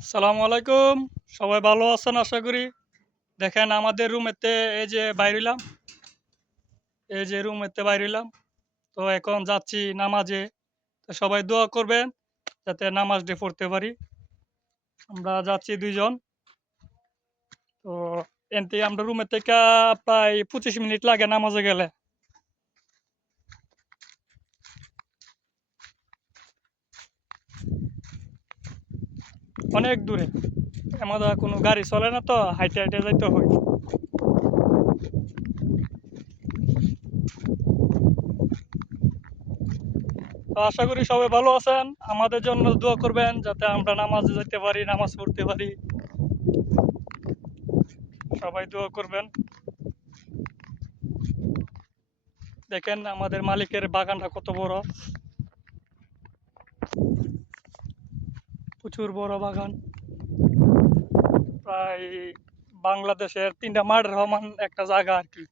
আসসালামু আলাইকুম। সবাই ভালো আছেন আশা করি। দেখেন আমাদের রুমেতে এই যে বাইরিলাম, এই যে রুমেতে বাইরিলাম। তো এখন যাচ্ছি নামাজে। তো সবাই দোয়া করবেন যাতে নামাজটি পড়তে পারি। আমরা যাচ্ছি ২ জন। তো এনতে আমরা রুমের থেকে প্রায় ২৫ মিনিট লাগে নামাজে গেলে। অনেক দূরে। আমাদের কোনো গাড়ি চলে না তো হাইটে, হাইটে যাইতে হয়। তো আশা করি সবাই ভালো আছেন। আমাদের জন্য দোয়া করবেন যাতে আমরা নামাজে যাইতে পারি, নামাজ পড়তে পারি। সবাই দোয়া করবেন। দেখেন আমাদের মালিকের বাগানটা কত বড়, প্রচুর বড় বাগান। প্রায় বাংলাদেশের ৩টা মাঠের সমান একটা জায়গা আর কি।